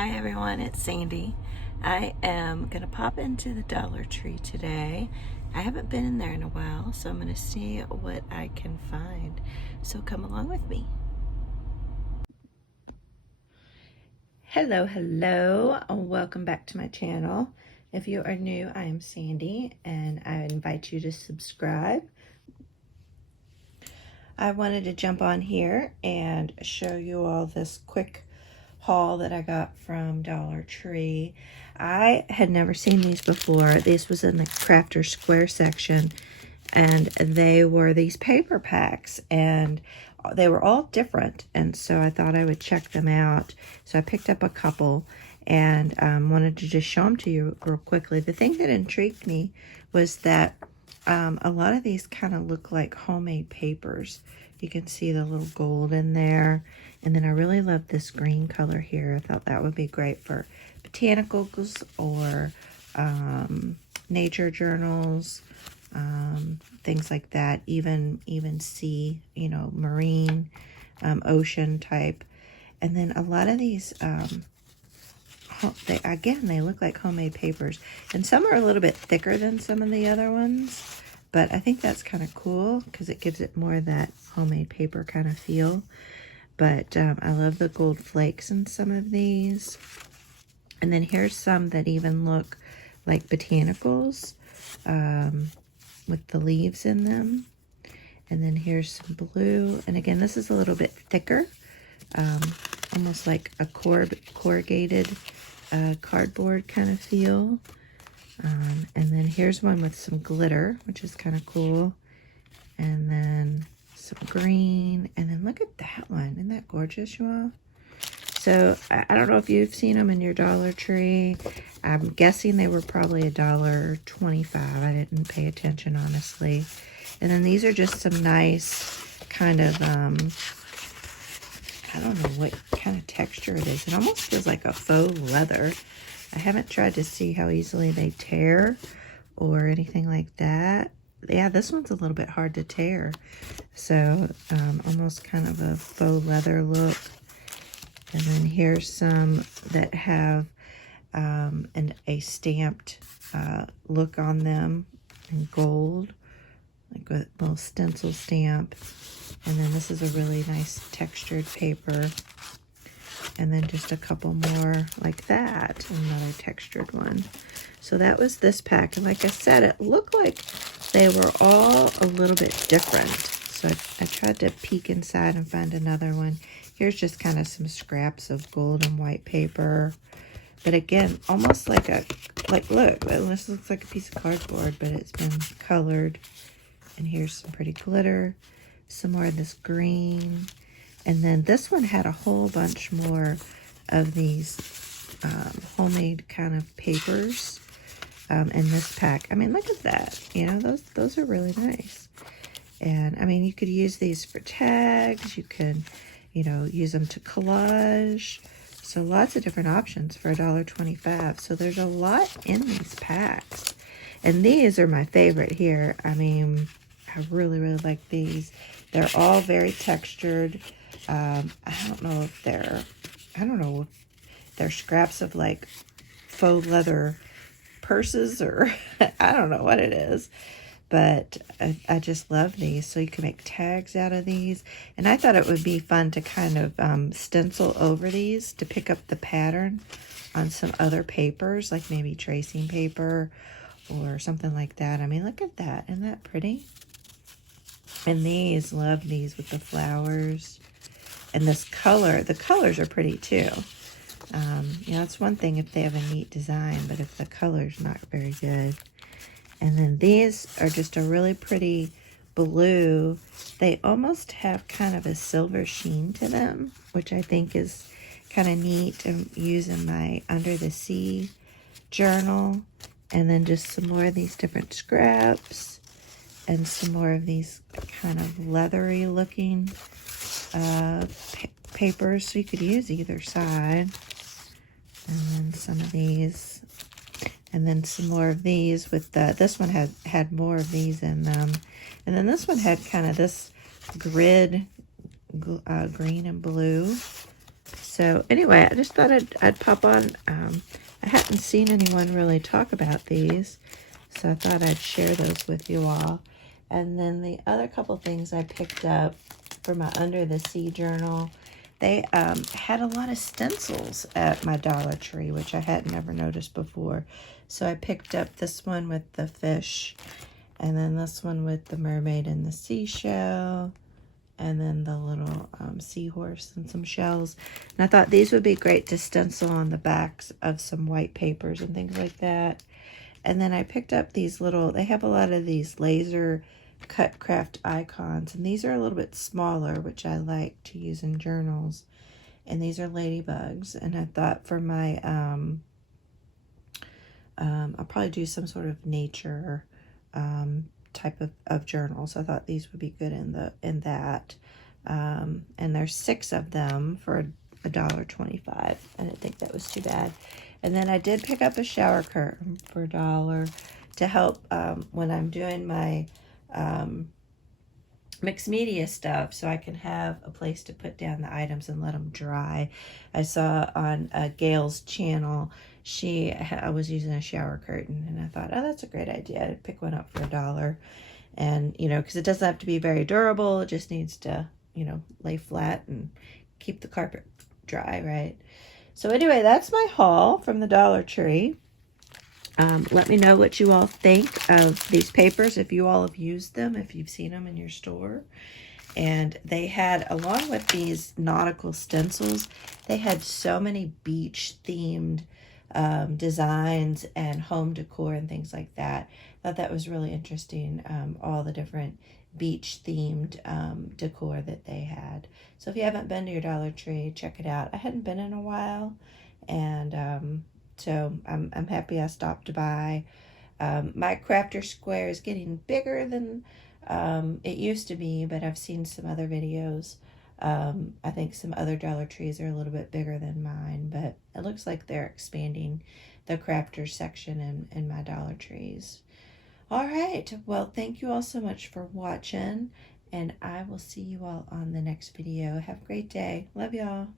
Hi everyone, it's Sandy. I am going to pop into the Dollar Tree today. I haven't been in there in a while, so I'm going to see what I can find. So come along with me. Hello, welcome back to my channel. If you are new, I am Sandy and I invite you to subscribe. I wanted to jump on here and show you all this quick haul that I got from Dollar Tree. I had never seen these before. This was in the Crafter Square section, and they were these paper packs, and they were all different, and so I thought I would check them out. So I picked up a couple and wanted to just show them to you real quickly. The thing that intrigued me was that a lot of these kind of look like homemade papers. You can see the little gold in there. And then I really love this green color here. I thought that would be great for botanicals or nature journals, things like that. Even sea, marine, ocean type. And then a lot of these, they look like homemade papers. And some are a little bit thicker than some of the other ones. But I think that's kind of cool because it gives it more of that homemade paper kind of feel. But I love the gold flakes in some of these. And then here's some that even look like botanicals with the leaves in them. And then here's some blue. And again, this is a little bit thicker, almost like a corrugated cardboard kind of feel. And then here's one with some glitter, which is kind of cool. And then some green. And then look at that one. Isn't that gorgeous, you all? So I don't know if you've seen them in your Dollar Tree. I'm guessing they were probably $1.25. I didn't pay attention, honestly. And then these are just some nice kind of, I don't know what kind of texture it is. It almost feels like a faux leather. I haven't tried to see how easily they tear or anything like that. Yeah, this one's a little bit hard to tear. So almost kind of a faux leather look. And then here's some that have a stamped look on them in gold, like a little stencil stamp. And then this is a really nice textured paper. And then just a couple more like that, another textured one. So that was this pack. And like I said, it looked like they were all a little bit different. So I tried to peek inside and find another one. Here's just kind of some scraps of gold and white paper. But again, almost like look, this looks like a piece of cardboard, but it's been colored. And here's some pretty glitter. Some more of this green. And then this one had a whole bunch more of these homemade kind of papers in this pack. I mean, look at that. Those are really nice. And I mean, you could use these for tags. You can, use them to collage. So lots of different options for $1.25. So there's a lot in these packs. And these are my favorite here. I mean, I really, really like these. They're all very textured. I don't know if they're scraps of like faux leather purses or I don't know what it is, but I just love these. So you can make tags out of these. And I thought it would be fun to kind of stencil over these to pick up the pattern on some other papers, like maybe tracing paper or something like that. I mean, look at that. Isn't that pretty? And these, love these with the flowers. And this color, the colors are pretty too. It's one thing if they have a neat design, but if the color's not very good. And then these are just a really pretty blue. They almost have kind of a silver sheen to them, which I think is kind of neat to use in my Under the Sea journal. And then just some more of these different scraps. And some more of these kind of leathery looking papers, so you could use either side. And then some of these, and then some more of these with this one had more of these in them. And then this one had kind of this grid, green and blue. So anyway, I just thought I'd pop on. I hadn't seen anyone really talk about these, so I thought I'd share those with you all. And then the other couple things I picked up for my Under the Sea journal, they had a lot of stencils at my Dollar Tree, which I hadn't ever noticed before. So I picked up this one with the fish, and then this one with the mermaid and the seashell, and then the little seahorse and some shells. And I thought these would be great to stencil on the backs of some white papers and things like that. And then I picked up these little, they have a lot of these laser cut craft icons, and these are a little bit smaller, which I like to use in journals. And these are ladybugs, and I thought for my I'll probably do some sort of nature type of journal, so I thought these would be good in that. And there's 6 of them for $1.25. I didn't think that was too bad. And then I did pick up a shower curtain for $1 to help when I'm doing my mixed media stuff, so I can have a place to put down the items and let them dry. I saw on Gail's channel, I was using a shower curtain, and I thought, oh, that's a great idea. I'd pick one up for $1. And, you know, because it doesn't have to be very durable. It just needs to, you know, lay flat and keep the carpet dry, right? So anyway, that's my haul from the Dollar Tree. Let me know what you all think of these papers, if you all have used them, if you've seen them in your store. And they had, along with these nautical stencils, they had so many beach-themed designs and home decor and things like that. I thought that was really interesting, all the different beach-themed decor that they had. So if you haven't been to your Dollar Tree, check it out. I hadn't been in a while, and so I'm happy I stopped by. My Crafter Square is getting bigger than it used to be, but I've seen some other videos. I think some other Dollar Trees are a little bit bigger than mine, but it looks like they're expanding the Crafter section in my Dollar Trees. All right, well, thank you all so much for watching, and I will see you all on the next video. Have a great day. Love y'all.